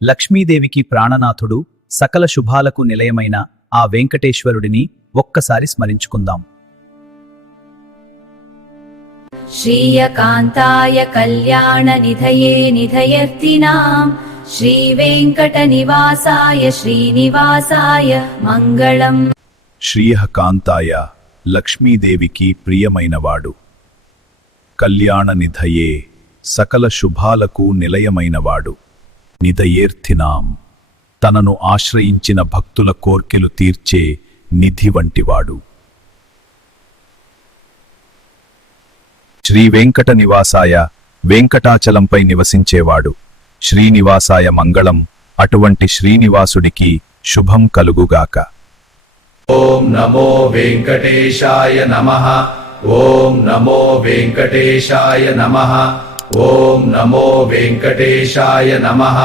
లక్ష్మీదేవికి ప్రాణనాథుడు, సకల శుభాలకు నిలయమైన ఆ వెంకటేశ్వరుడిని ఒక్కసారి స్మరించుకుందాం. శ్రీయకాంతాయ కళ్యాణ నిధయే నిధయర్తినాం శ్రీవేంకట నివాసాయ శ్రీనివాసాయ మంగళం. శ్రీయకాంతాయ లక్ష్మీదేవికి ప్రియమైనవాడు, కళ్యాణ నిధయే సకల శుభాలకు నిలయమైనవాడు, నిధయేర్థినాం తనను ఆశ్రయించిన భక్తుల కోర్కెలు తీర్చే నిధి వంటివాడు. శ్రీవేంకట నివాసాయ వెంకటాచలంపై నివసించేవాడు, శ్రీనివాసాయ మంగళం అటువంటి శ్రీనివాసుడికి శుభం కలుగుగాక. ఓం నమో వెంకటేశాయ నమః. ఓం నమో వెంకటేశాయ నమః. ఓం నమో వెంకటేశాయ నమః.